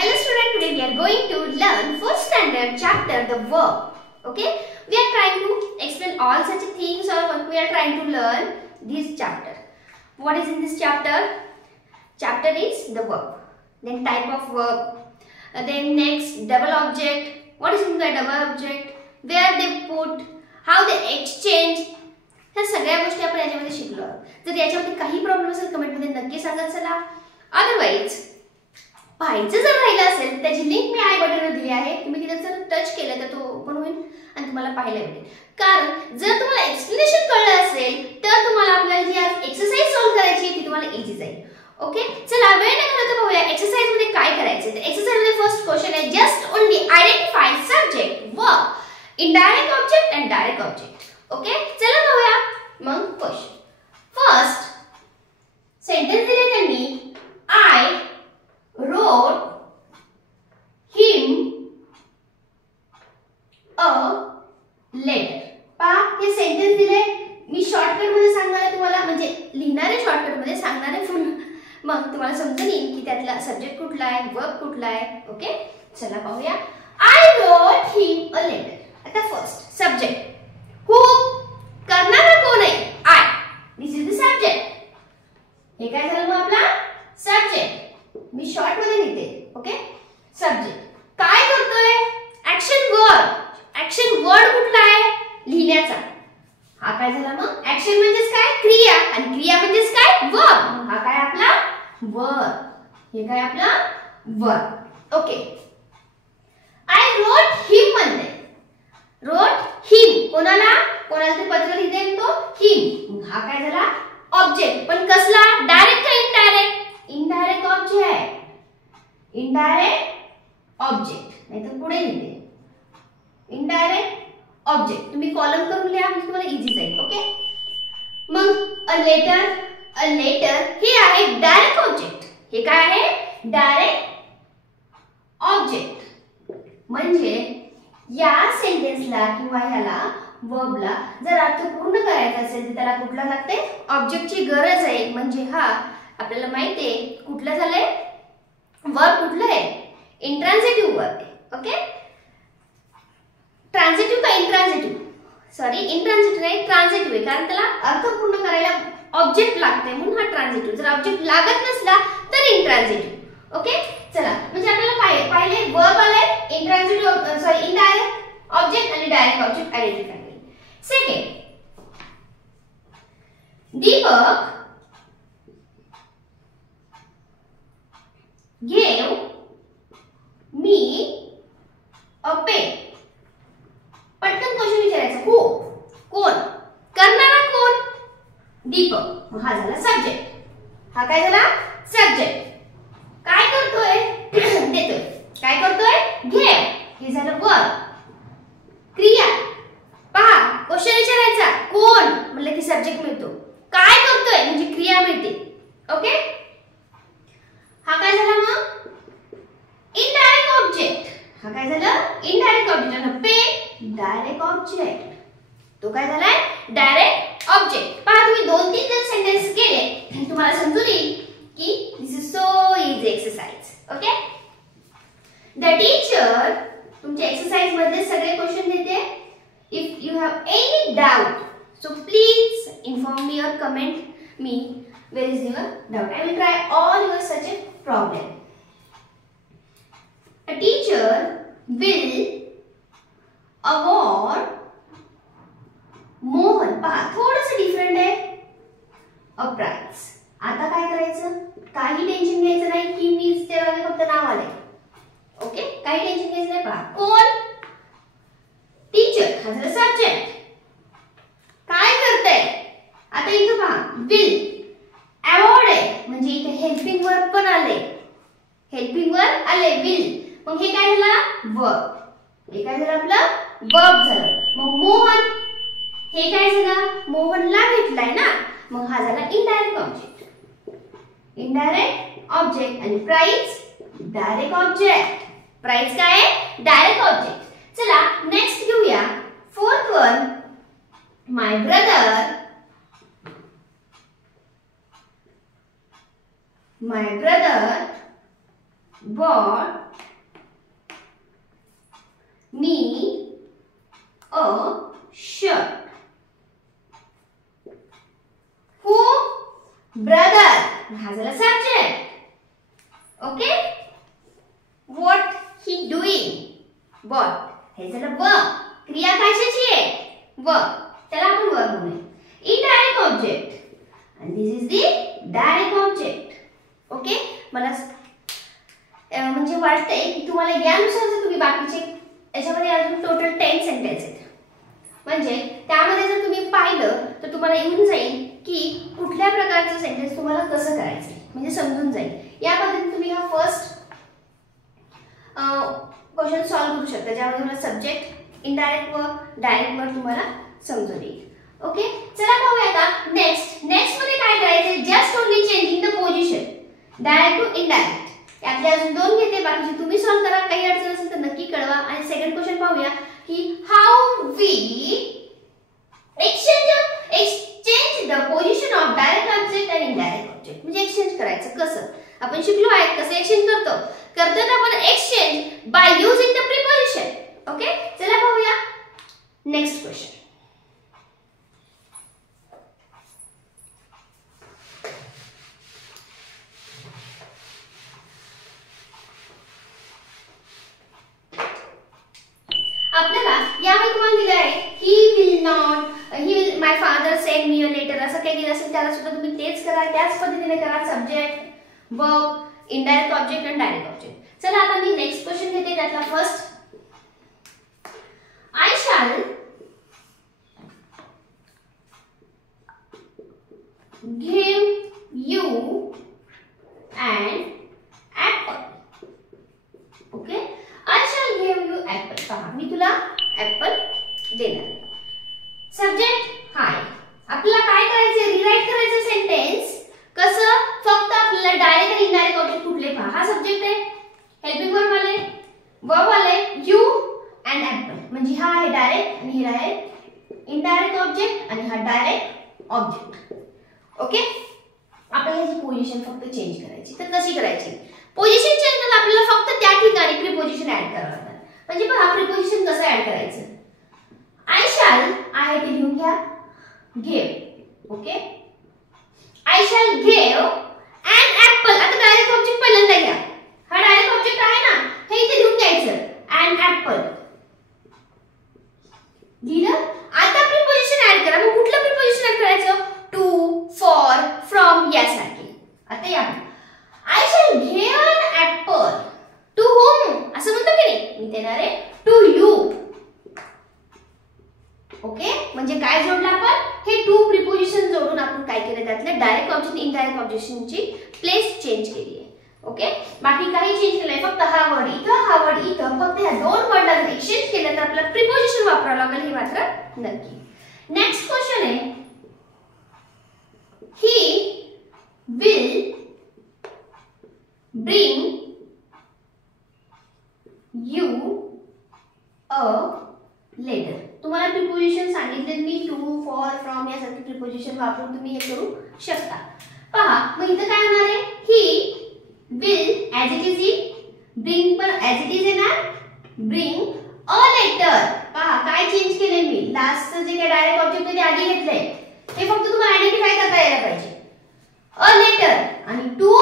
Hello student, today we are going to learn first standard chapter the verb. Okay, we are trying to explain all such things, or we are trying to learn this chapter. What is in this chapter? Chapter is the verb, then type of verb, then next double object. What is in the double object? Where they put, how they exchange. ह्या सगळ्या गोष्टी आपण याच्यामध्ये शिकलो. जर याच्यामध्ये काही problem असेल कमेंट मध्ये नक्की सांगा. चला, अदरवाइज पाहायचं जर राहिलं असेल त्याची लिंक मी आय बटनवर दिली आहे. तुम्ही तिथे जर टच केलं तर तो ओपन होईल आणि तुम्हाला पाहायला मिळेल. कारण जर तुम्हाला एक्सप्लेनेशन कळलं असेल तर तुम्हाला आपल्याला जी आज एक्सरसाइज सॉल्व करायची आहे ती तुम्हाला इझी जाईल. ओके, चला वेळ न घालवता पाहूया एक्सरसाइज मध्ये काय करायचं. तर एक्सरसाइज मध्ये फर्स्ट क्वेश्चन आहे just only identify subject verb indirect object end direct object. Okay, चला पाहूया मग क्वेश्चन. फर्स्ट सेंटेन्स दिले त्यांनी, I wrote him a letter. पहा हे सेंटेन्स दिले. मी शॉर्टकट मध्ये सांगणार आहे तुम्हाला, म्हणजे लिहिणारे शॉर्टकट मध्ये सांगणारे मग तुम्हाला समजून येईल की त्यातला सब्जेक्ट कुठला आहे, वर्ब कुठला आहे. ओके, चला पाहूया. I wrote him a letter. आता फर्स्ट सब्जेक्ट हु, करणारा कोण आहे? I. This is the subject. हे काय झालं मग आपला सब्जेक्ट. मी शॉर्ट मध्ये लिहिते. ओके, सब्जेक्ट काय करतोय? Action word. ऍक्शन वर्ड कुठला आहे? लिहिण्याचा. हा काय झाला मग? ऍक्शन म्हणजेच काय? क्रिया. आणि क्रिया म्हणजेच काय? वर्ब. हा काय आपला वर्ब. हे काय आपला वर्ब. ओके, आय रोट हिम म्हणते. रोट हिम कोणाला? कोणाला ते पत्र लिहिते तो हिम. हा काय झाला? ऑब्जेक्ट. पण कसला? डायरेक्ट का indirect? Indirect object. Indirect object नाही तर पुढे लिहिते इनडायरेक्ट ऑब्जेक्ट. तुम्ही कॉलम करून लिहा म्हणजे तुम्हाला इझी जाईल. ओके, मग अ लेटर. अ लेटर हे आहे डायरेक्ट ऑब्जेक्ट. हे काय आहे? Direct object. म्हणजे या सेंटेन्सला किंवा ह्याला वर्बला जर अर्थ पूर्ण करायचा असेल तर त्याला कुठला लागते? ऑब्जेक्टची गरज आहे. म्हणजे हा आपल्याला माहिती आहे कुठलं झालंय वर्ब, कुठलं आहे? इंट्रान्सिटिव्ह वर्ब आहे. ओके, ट्रान्सिटिव्ह का इंट्रान्सिटिव्ह? सॉरी, इंट्रान्सिटिव्ह नाही, ट्रान्सिटिव्ह आहे. कारण त्याला अर्थ पूर्ण करायला ऑब्जेक्ट लागते म्हणून हा ट्रान्सिटिव्ह. जर ऑब्जेक्ट लागत नसला तर इंट्रान्सिटिव्ह. ओके, चला म्हणजे आपल्याला पहिले वर्ब आले, इंट्रान्सिटिव्ह सॉरी इनडायरेक्ट ऑब्जेक्ट आणि डायरेक्ट ऑब्जेक्ट आयडेंटिफाय केले. Second, Deepak gave me a pen. पटकन क्वेश्चन विचारायचा. हु, कोण? करणारा कोण? दीपक. हा झाला सब्जेक्ट. हा काय झाला? सब्जेक्ट. काय करतोय? देतोय. काय करतोय? घेव. हे झालं वर्ब. क्रिया. पहा क्वेश्चन विचारायचा कोण म्हणलं की सब्जेक्ट मिळतो. काय करतोय म्हणजे क्रिया मिळते. ओके, हा काय झाला मग? Indirect object. हा काय झालं? Indirect object. आणि पेन डायरेक्ट ऑब्जेक्ट. तो काय झालाय? Direct object. पहा तुम्ही 2-3 जर सेंटेन्स केले तुम्हाला समजून येईल की this is so easy exercise. Okay, the teacher तुमच्या एक्सरसाइज मध्ये सगळे क्वेश्चन देते. If you have any doubt so please inform me और comment me where is your doubt. I will try all your such a problem. A teacher will award Mohan. पहा थोडंसं different आहे. a prize. आता काय करायचं? काही tension घ्यायचं नाही की मी तेव्हा फक्त नाव आले. ओके, काही टेन्शन घ्यायचं नाही. पहा कोण? टीचर. हा झाला सब्जेक्ट. काय करताय? आता इथं पहा will अवॉर्ड आहे म्हणजे इथे हेल्पिंग वर्ब पण आले. हेल्पिंग वर्ब आले विल. मग हे काय झालं? वर्ब. हे काय झालं? आपलं वर्ब झालं. मग मोहन हे काय झालं? मोहनला भेटलाय ना, मग हा झाला इनडायरेक्ट ऑब्जेक्ट. Indirect object. आणि प्राइज डायरेक्ट ऑब्जेक्ट. प्राइज काय आहे? Direct object. चला नेक्स्ट घेऊया. Fourth one, my brother. My brother bought me a shirt. Who? Brother. Has a subject. Okay. What he doing? What? हे झालं verb. क्रिया कशाची आहे? verb. त्याला आपण verb म्हणूया. Indirect object. And this is the direct object. Okay? मला म्हणजे वाटतंय की तुम्हाला यानुसार जर तुम्ही बाकीचे याच्यामध्ये अजून टोटल 10 सेंटेन्स आहेत. म्हणजे त्यामध्ये जर तुम्ही पाहिलं तर तुम्हाला येऊन जाईल की कुठल्या प्रकारचं सेंटेन्स तुम्हाला कसं करायचं म्हणजे समजून जाईल. या पद्धतीने तुम्ही हा फर्स्ट क्वेश्चन सॉल्व करू शकता ज्यामध्ये तुम्हाला subject, indirect verb, direct verb तुम्हाला समजून येईल. ओके, चला पाहूया आता नेक्स्ट मध्ये काय करायचं. Just only changing the position direct to indirect. यातले अजून 2 घेते, बाकीचे तुम्ही सॉल्व करा. काही अडचण असेल तर नक्की कळवा. आणि सेकंड क्वेश्चन पाहूया की how we exchange the position of direct object आणि इनडायरेक्ट ऑब्जेक्ट. म्हणजे एक्सचेंज करायचं कसं आपण शिकलो आहे. कसं एक्सचेंज करतो तर आपण exchange by using the preposition. Okay, चला पाहूया नेक्स्ट क्वेश्चन. आपल्याला यामध्ये तुम्हाला दिलं आहे ही will my father send me a letter. असं काही दिलं असेल त्याला सुद्धा तुम्ही तेच करा, त्याच पद्धतीने करा. सब्जेक्ट, वर्ब, इनडायरेक्ट ऑब्जेक्ट आणि डायरेक्ट ऑब्जेक्ट. चला आता मी नेक्स्ट क्वेश्चन घेते. त्यातला first I shall give you an apple. Okay, I shall give you apple. पहा मी तुला ऍपल देणार. सब्जेक्ट हाय. आपल्याला काय करायचे, रिराइट करायचं सेंटेन्स. कसं, फक्त आपल्याला डायरेक्ट आणि इनडायरेक्ट ऑब्जेक्ट कुठले पहा. हा सब्जेक्ट आहे, हेल्पिंग वर्ब आले यू अँड ऍपल. म्हणजे हा आहे डायरेक्ट आणि हे आहे इनडायरेक्ट ऑब्जेक्ट आणि हा डायरेक्ट ऑब्जेक्ट. ओके, आपल्याला याची पोझिशन फक्त चेंज करायची. तर कशी करायची पोझिशन चेंज करताना आपल्याला फक्त त्या ठिकाणी प्रिपोजिशन ऍड करावं लागतं. म्हणजे पहा प्रिपोजिशन कसं ऍड करायचं. आय शॅल आहे ते लिहून घ्या. Give. Okay, I shall give an apple. आता डायरेक्ट ऑब्जेक्ट पहिल्यांदा घ्या. हा डायरेक्ट ऑब्जेक्ट आहे ना, हे इथे लिहून घ्यायचं. an apple लिहिलं. आता प्रिपोजिशन ऍड करा. मग कुठलं प्रिपोजिशन ऍड करायचं. टू, फॉर, फ्रॉम यासारखे. आता या I shall give an apple to whom असं म्हणतो की नाही, मी देणार आहे टू यू. ओके, म्हणजे काय जोडलं आपण, हे टू प्रिपोजिशन जोडून आपण काय केलं, त्यातले डायरेक्ट ऑब्जेक्ट इनडायरेक्ट ऑब्जेक्टची प्लेस चेंज केली आहे. ओके, बाकी काही चेंज केलंय, फक्त हा वर्ड इथं, हा वर्ड इथं. फक्त ह्या 2 वर्डला एक्सचेंज केलं तर आपल्याला प्रिपोजिशन वापरावं लागेल, हे मात्र नक्की. नेक्स्ट क्वेश्चन आहे ही will bring you a letter. तुम्हाला प्रिपोजिशन सांगितले मी टू, फॉर, फ्रॉम यासारखे प्रिपोजिशन वापरून तुम्ही हे करू शकता. पहा मग इथं काय होणार आहे. ही विल ॲज इट इज येईल, ब्रिंग पण ॲज इट इज येणार, ब्रिंग अ लेटर. पहा काय चेंज केले मी, लास्टचं जे काय डायरेक्ट ऑब्जेक्ट ते आधी घेतलंय, हे फक्त तुम्हाला आयडेंटिफाय करता यायला पाहिजे. अ लेटर आणि टू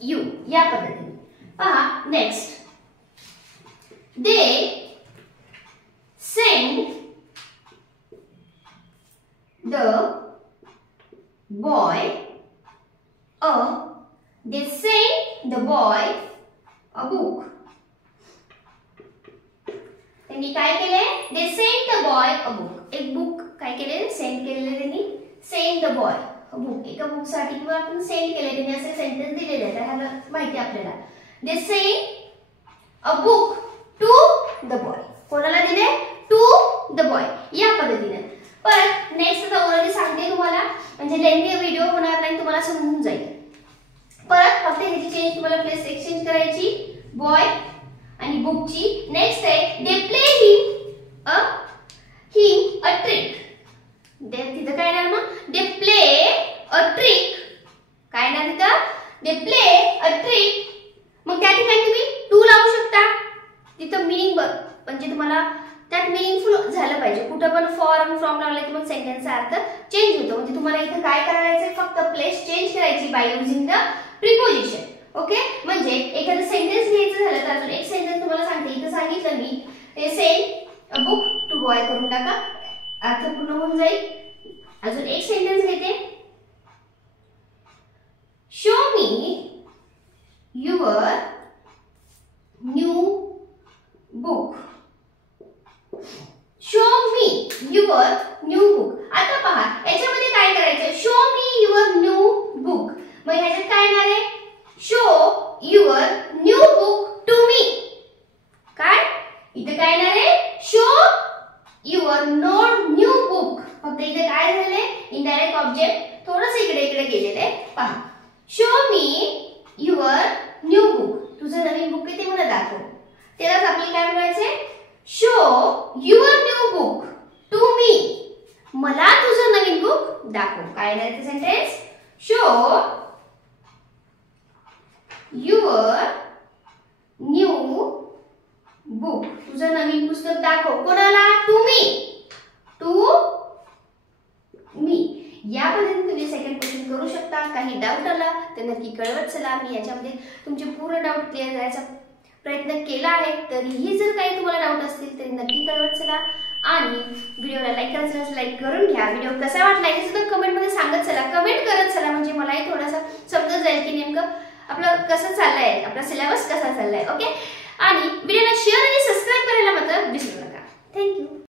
यू या पद्धतीने. पहा next, they send the boy a book. त्यांनी काय केले, they sent the boy a book. एक बुक काय केले, सेंड केलेले त्यांनी. send the boy a book. एका बुक साठी किंवा आपण सेंड केले, त्यांनी असे सेंटेन्स दिलेले आहेत, ह्याला माहिती आपल्याला. they send a book to the boy. कोणाला दिले, टू द बॉय या पद्धतीने. परत नेक्स्ट आता ऑलरेडी सांगते तुम्हाला, म्हणजे लेंथी व्हिडिओ होणार नाही, तुम्हाला समजून जाईल. परत फक्त ह्याची चेंज तुम्हाला प्लेस एक्सचेंज करायची, बॉय आणि बुकची. नेक्स्ट आहे they play he a trick. तिथं काय येणार मग, दे प्ले अ ट्रिक. काय येणार तिथं, दे प्ले अ ट्रिक, मग त्या ठिकाणी तुम्ही टू लावू शकता. तिथं मीनिंग म्हणजे तुम्हाला त्यात मीनिंगफुल झालं पाहिजे. कुठं पण फॉर आणि फ्रॉम लावलं की मग सेंटेन्सचा अर्थ चेंज होतो. म्हणजे तुम्हाला इथं काय करायचंय, फक्त प्लेस चेंज करायची bye using the preposition. Okay, म्हणजे एखादं सेंटेन्स घ्यायचं झालं तर अजून एक सेंटेन्स तुम्हाला सांगते. इथं सांगितलं मी ते send a book to boy करून टाका, अर्थ पूर्ण होऊन जाईल. अजून एक सेंटेन्स घेते. Show me your new book. Show me your new book. आता पहा याच्यामध्ये काय करायचं, show me your new book. मग ह्याच्यात काय येणार आहे, show your new book to me. काय इथे काय येणार आहे, शो युअर न्यू बुक. फक्त इथे काय झाले, इनडायरेक्ट ऑब्जेक्ट थोडंसं इकडे इकडे गेलेलं आहे. पहा, show me your new book, तुझं नवीन बुक आहे ते मला दाखव. त्यालाच आपल्याला काय म्हणायचंय, show your new book to me. मला तुझं नवीन बुक दाखव. काय आहे ते sentence, show your new book, तुझं नवीन पुस्तक दाखव. कोणाला, टू मी. To me. या पद्धतीने तुम्ही सेकंड क्वेश्चन करू शकता. काही डाऊट आला तर नक्की कळवत चला. मी याच्यामध्ये तुमचे पूर्ण डाऊट क्लिअर करायचा प्रयत्न केला आहे. तरीही जर काही तुम्हाला डाऊट असतील तरी नक्की कळवत चला. आणि व्हिडिओला लाईक करायचं असेल लाईक करून घ्या. व्हिडिओ कसा वाटला हे सुद्धा कमेंटमध्ये सांगत चला, कमेंट करत चला. म्हणजे मलाही थोडासा समजत जाईल की नेमकं आपलं कसं चाललंय, आपला सिलेबस कसा चाललाय. ओके, आणि व्हिडिओला शेअर आणि सबस्क्राईब करायला मात्र विसरू नका. थँक्यू.